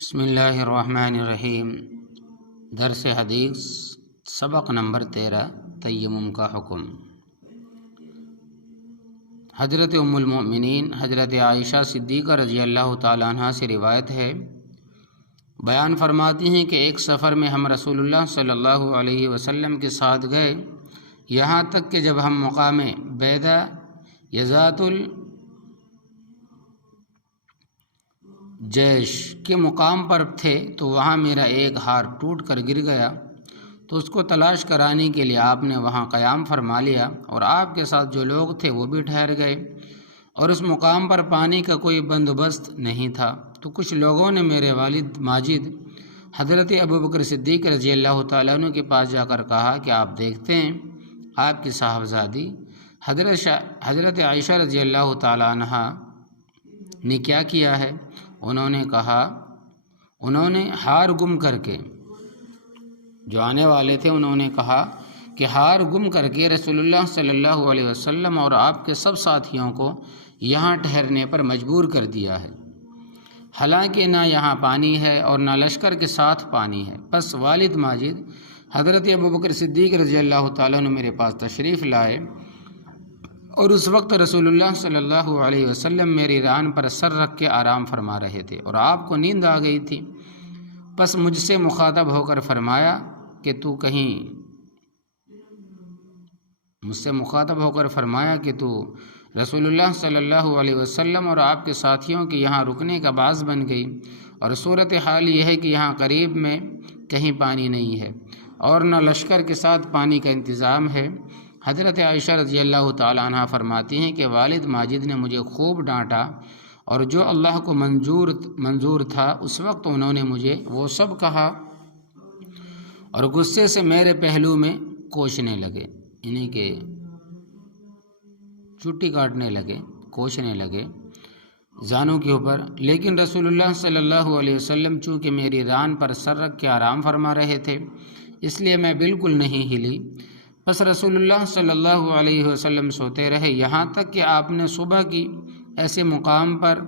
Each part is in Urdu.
بسم اللہ الرحمن الرحیم۔ درس حدیث سبق نمبر 13، تیمم کا حکم۔ حضرت ام المؤمنین حضرت عائشہ صدیقہ رضی اللہ تعالیٰ عنہ سے روایت ہے، بیان فرماتی ہیں کہ ایک سفر میں ہم رسول اللہ صلی اللہ علیہ وسلم کے ساتھ گئے، یہاں تک کہ جب ہم مقام بیدہ یذات جیش کے مقام پر تھے تو وہاں میرا ایک ہار ٹوٹ کر گر گیا، تو اس کو تلاش کرانے کے لیے آپ نے وہاں قیام فرما لیا، اور آپ کے ساتھ جو لوگ تھے وہ بھی ٹھہر گئے، اور اس مقام پر پانی کا کوئی بندوبست نہیں تھا۔ تو کچھ لوگوں نے میرے والد ماجد حضرت ابوبکر صدیق رضی اللہ تعالیٰ عنہ کے پاس جا کر کہا کہ آپ دیکھتے ہیں آپ کی صاحبزادی حضرت عائشہ رضی اللہ تعالیٰ عنہ نے کیا کیا ہے؟ انہوں نے ہار گم کر کے، جو آنے والے تھے انہوں نے کہا کہ ہار گم کر کے رسول اللہ صلی اللہ علیہ وسلم اور آپ کے سب ساتھیوں کو یہاں ٹھہرنے پر مجبور کر دیا ہے، حالانکہ نہ یہاں پانی ہے اور نہ لشکر کے ساتھ پانی ہے۔ پس والد ماجد حضرت ابوبکر صدیق رضی اللہ تعالیٰ عنہ میرے پاس تشریف لائے، اور اس وقت رسول اللہ صلی اللہ علیہ وسلم میری ران پر سر رکھ کے آرام فرما رہے تھے، اور آپ کو نیند آ گئی تھی۔ پس مجھ سے مخاطب ہو کر فرمایا کہ تو رسول اللہ صلی اللہ علیہ وسلم اور آپ کے ساتھیوں کے یہاں رکنے کا باعث بن گئی، اور صورتحال یہ ہے کہ یہاں قریب میں کہیں پانی نہیں ہے اور نہ لشکر کے ساتھ پانی کا انتظام ہے۔ حضرت عائشہ رضی اللہ تعالیٰ عنہ فرماتی ہیں کہ والد ماجد نے مجھے خوب ڈانٹا، اور جو اللہ کو منظور تھا اس وقت انہوں نے مجھے وہ سب کہا اور غصے سے میرے پہلو میں کوشنے لگے، یعنی کہ چٹی کاٹنے لگے، کوشنے لگے زانوں کے اوپر۔ لیکن رسول اللہ صلی اللہ علیہ وسلم چونکہ میری ران پر سر رکھ کے آرام فرما رہے تھے، اس لیے میں بالکل نہیں ہلی۔ پس رسول اللہ صلی اللہ علیہ وسلم سوتے رہے، یہاں تک کہ آپ نے صبح کی ایسے مقام پر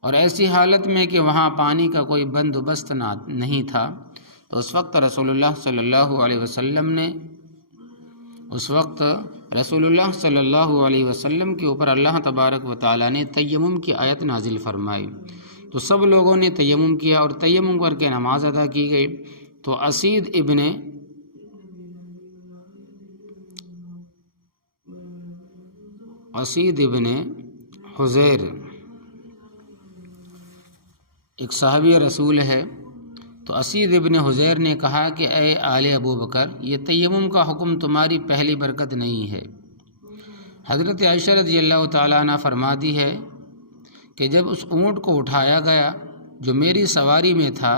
اور ایسی حالت میں کہ وہاں پانی کا کوئی بندوبست نہیں تھا، تو اس وقت رسول اللہ صلی اللہ علیہ وسلم کے اوپر اللہ تبارک و تعالیٰ نے تیمم کی آیت نازل فرمائی، تو سب لوگوں نے تیمم کیا اور تیمم کر کے نماز ادا کی گئی۔ تو اسید ابن حذیر ایک صحابی رسول ہے، تو اسید ابن حذیر نے کہا کہ اے آل ابو بکر، یہ تیمم کا حکم تمہاری پہلی برکت نہیں ہے۔ حضرت عائشہ رضی اللہ تعالیٰ عنہ فرماتی ہے کہ جب اس اونٹ کو اٹھایا گیا جو میری سواری میں تھا،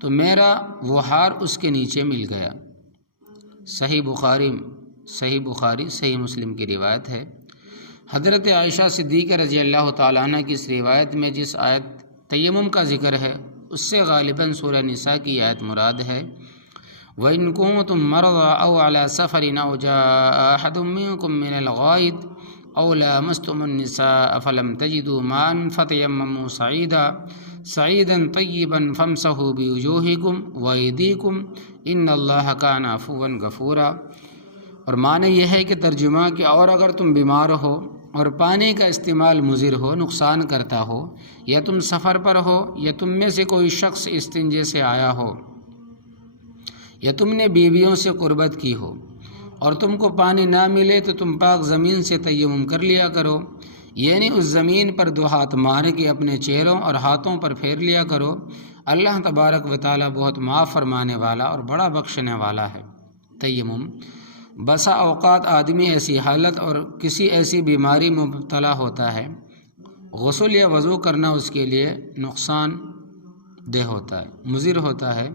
تو میرا وہ ہار اس کے نیچے مل گیا۔ صحیح بخاری صحیح مسلم کی روایت ہے۔ حضرت عائشہ صدیقہ رضی اللہ تعالیٰ عنہ کی اس روایت میں جس آیت تیمم کا ذکر ہے، اس سے غالباً سورہ نساء کی آیت مراد ہے۔ وَإِن كُنتُم مَّرْضَىٰ أَوْ عَلَىٰ سَفَرٍ أَوْ جَاءَ أَحَدٌ مِّنكُم مِّنَ الْغَائِطِ أَوْ لَامَسْتُمُ النِّسَاءَ فَلَمْ تَجِدُوا مَاءً فَتَيَمَّمُوا صَعِيدًا طَيِّبًا فَامْسَحُوا بِوُجُوهِكُمْ وَأَيْدِيكُمْ إِنَّ اللَّهَ كَانَ عَفُوًّا غَفُورًا۔ اور معنی یہ ہے کہ ترجمہ کہ اور اگر تم بیمار ہو اور پانی کا استعمال مضر ہو، نقصان کرتا ہو، یا تم سفر پر ہو، یا تم میں سے کوئی شخص استنجے سے آیا ہو، یا تم نے بیویوں سے قربت کی ہو اور تم کو پانی نہ ملے، تو تم پاک زمین سے تیمم کر لیا کرو، یعنی اس زمین پر 2 ہاتھ مار کے اپنے چہروں اور ہاتھوں پر پھیر لیا کرو۔ اللہ تبارک و تعالیٰ بہت معاف فرمانے والا اور بڑا بخشنے والا ہے۔ تیمم، بسا اوقات آدمی ایسی حالت اور کسی ایسی بیماری میں مبتلا ہوتا ہے، غسل یا وضو کرنا اس کے لیے نقصان دہ ہوتا ہے، مضر ہوتا ہے۔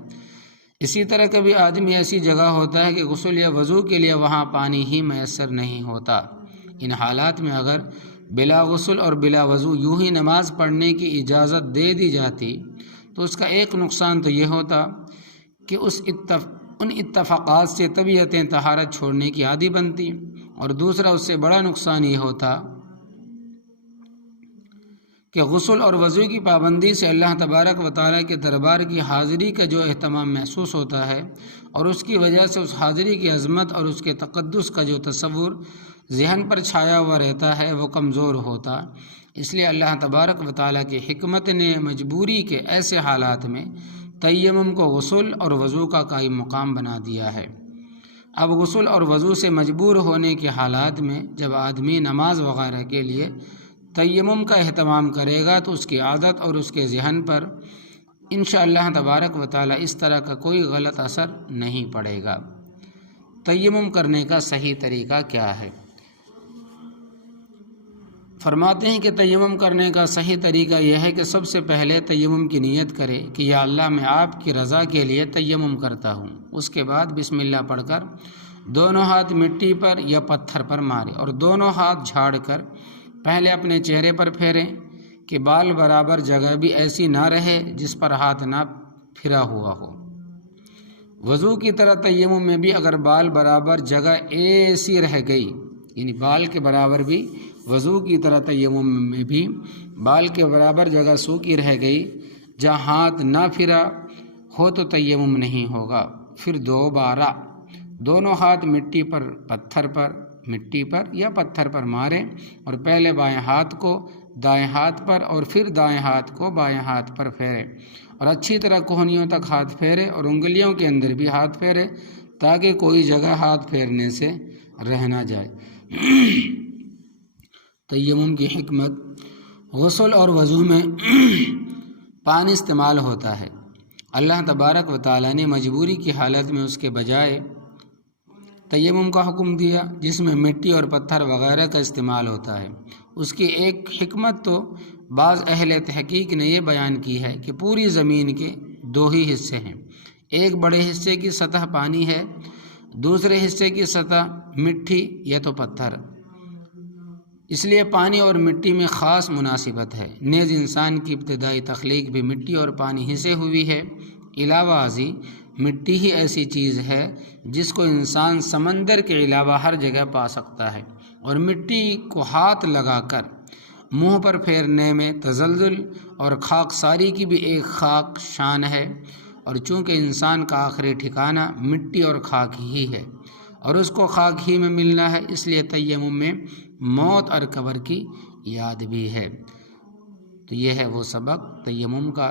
اسی طرح کبھی آدمی ایسی جگہ ہوتا ہے کہ غسل یا وضو کے لیے وہاں پانی ہی میسر نہیں ہوتا۔ ان حالات میں اگر بلا غسل اور بلا وضو یوں ہی نماز پڑھنے کی اجازت دے دی جاتی، تو اس کا ایک نقصان تو یہ ہوتا کہ ان اتفاقات سے طبیعتیں طہارت چھوڑنے کی عادی بنتی، اور دوسرا اس سے بڑا نقصان یہ ہوتا کہ غسل اور وضو کی پابندی سے اللہ تبارک و تعالیٰ کے دربار کی حاضری کا جو اہتمام محسوس ہوتا ہے اور اس کی وجہ سے اس حاضری کی عظمت اور اس کے تقدس کا جو تصور ذہن پر چھایا ہوا رہتا ہے وہ کمزور ہوتا۔ اس لیے اللہ تبارک و تعالیٰ کی حکمت نے مجبوری کے ایسے حالات میں تیمم کو غسل اور وضو کا قائم مقام بنا دیا ہے۔ اب غسل اور وضو سے مجبور ہونے کے حالات میں جب آدمی نماز وغیرہ کے لیے تیمم کا اہتمام کرے گا تو اس کی عادت اور اس کے ذہن پر انشاءاللہ تبارک و تعالیٰ اس طرح کا کوئی غلط اثر نہیں پڑے گا۔ تیمم کرنے کا صحیح طریقہ کیا ہے؟ فرماتے ہیں کہ تیمم کرنے کا صحیح طریقہ یہ ہے کہ سب سے پہلے تیمم کی نیت کرے کہ یا اللہ میں آپ کی رضا کے لیے تیمم کرتا ہوں۔ اس کے بعد بسم اللہ پڑھ کر دونوں ہاتھ مٹی پر یا پتھر پر مارے اور دونوں ہاتھ جھاڑ کر پہلے اپنے چہرے پر پھیریں کہ بال برابر جگہ بھی ایسی نہ رہے جس پر ہاتھ نہ پھرا ہوا ہو۔ وضو کی طرح تیمم میں بھی اگر بال برابر جگہ ایسی رہ گئی، یعنی بال کے برابر بھی وضو کی طرح تیمم میں بھی بال کے برابر جگہ سوکھی رہ گئی جہاں ہاتھ نہ پھرا ہو تو تیمم نہیں ہوگا۔ پھر دوبارہ دونوں ہاتھ مٹی پر یا پتھر پر ماریں اور پہلے بائیں ہاتھ کو دائیں ہاتھ پر اور پھر دائیں ہاتھ کو بائیں ہاتھ پر پھیریں اور اچھی طرح کوہنیوں تک ہاتھ پھیرے اور انگلیوں کے اندر بھی ہاتھ پھیرے تاکہ کوئی جگہ ہاتھ پھیرنے سے رہ نہ جائے۔ تیمم کی حکمت، غسل اور وضو میں پانی استعمال ہوتا ہے۔ اللہ تبارک و تعالیٰ نے مجبوری کی حالت میں اس کے بجائے تیمم کا حکم دیا جس میں مٹی اور پتھر وغیرہ کا استعمال ہوتا ہے۔ اس کی ایک حکمت تو بعض اہل تحقیق نے یہ بیان کی ہے کہ پوری زمین کے دو ہی حصے ہیں، ایک بڑے حصے کی سطح پانی ہے، دوسرے حصے کی سطح مٹی یا تو پتھر۔ اس لیے پانی اور مٹی میں خاص مناسبت ہے۔ نیز انسان کی ابتدائی تخلیق بھی مٹی اور پانی ہی سے ہوئی ہے۔ علاوہ ازیں مٹی ہی ایسی چیز ہے جس کو انسان سمندر کے علاوہ ہر جگہ پا سکتا ہے، اور مٹی کو ہاتھ لگا کر منہ پر پھیرنے میں تزلزل اور خاک ساری کی بھی ایک خاک شان ہے، اور چونکہ انسان کا آخری ٹھکانہ مٹی اور خاک ہی ہے اور اس کو خاک ہی میں ملنا ہے، اس لیے تیمم میں موت اور قبر کی یاد بھی ہے۔ تو یہ ہے وہ سبق تیمم کا۔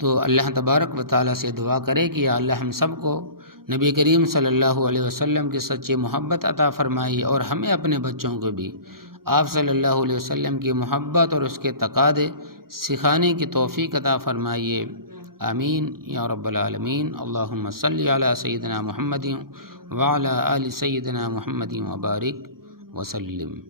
تو اللہ تبارک و تعالیٰ سے دعا کرے کہ یا اللہ ہم سب کو نبی کریم صلی اللہ علیہ وسلم کی سچی محبت عطا فرمائی اور ہمیں اپنے بچوں کو بھی آپ صلی اللہ علیہ وسلم کی محبت اور اس کے تقاضے سکھانے کی توفیق عطا فرمائیے، آمین یا رب العالمین۔ اللہم صلی علی سیدنا محمد وعلی آل سیدنا محمد وبارک وسلم۔